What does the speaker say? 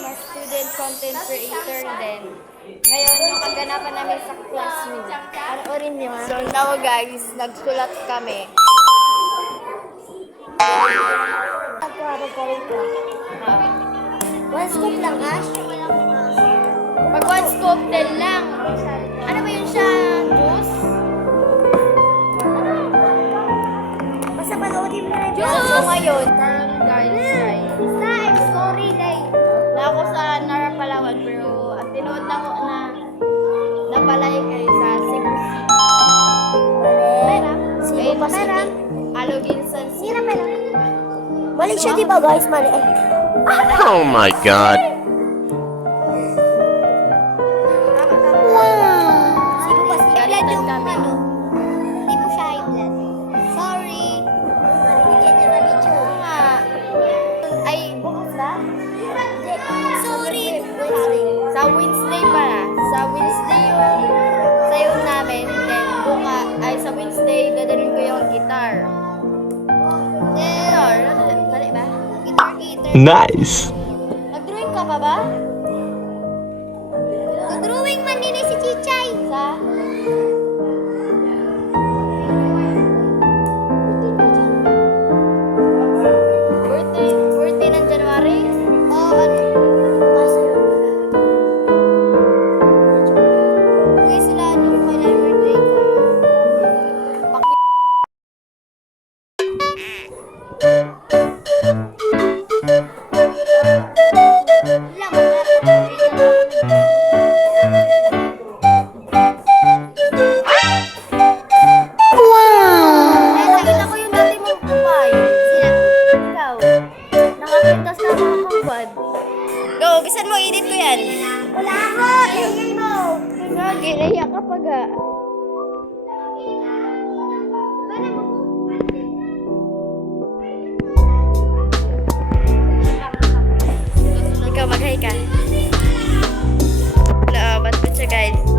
mga student content creator din. Ngayon, yung kaganapan namin sa classroom. Panoorin nyo ha. So now guys, nagsulat kami. One scoop lang, Ash. Pag one scoop din lang. Ano ba yun siya? Juice? Basta panoodin mo na yung Juice! So ngayon, parang guys, I'm sorry, guys. na ako sa Nara Palawan, pero at tinood na ko na napalay kay sa Cebu City. Cebu pa City. Aloginsan City. Sira pa lang. Mali siya, di ba, guys? Mali. Oh my god. Cebu pa siya. Galitan kami. Hindi po siya high blood. Sorry. Marigyan niya na video. Nga. Ay, bukas na? Sorry. Sa Wednesday pala. Sa Wednesday yung sayo namin. Then, sa Wednesday, dadalhin ko yung guitar. Guitar? Mali ba? Guitar. Nice. Nag-drawing ka pa ba? Drawing man din si Chichay. Sa? Birthday ng January? Oo, ano? Basta yun. Uwi sila nung kailan birthday ko. Nakita ko yung dati mong kupay. Ikaw. Nakakintas na mga kambad. Go, bisan mo, edit ko yan. Wala ako! Ingay mo! Gagi, naiyak ka pa ga. Ikaw, mag-hi ka. Hello, ba't siya guys?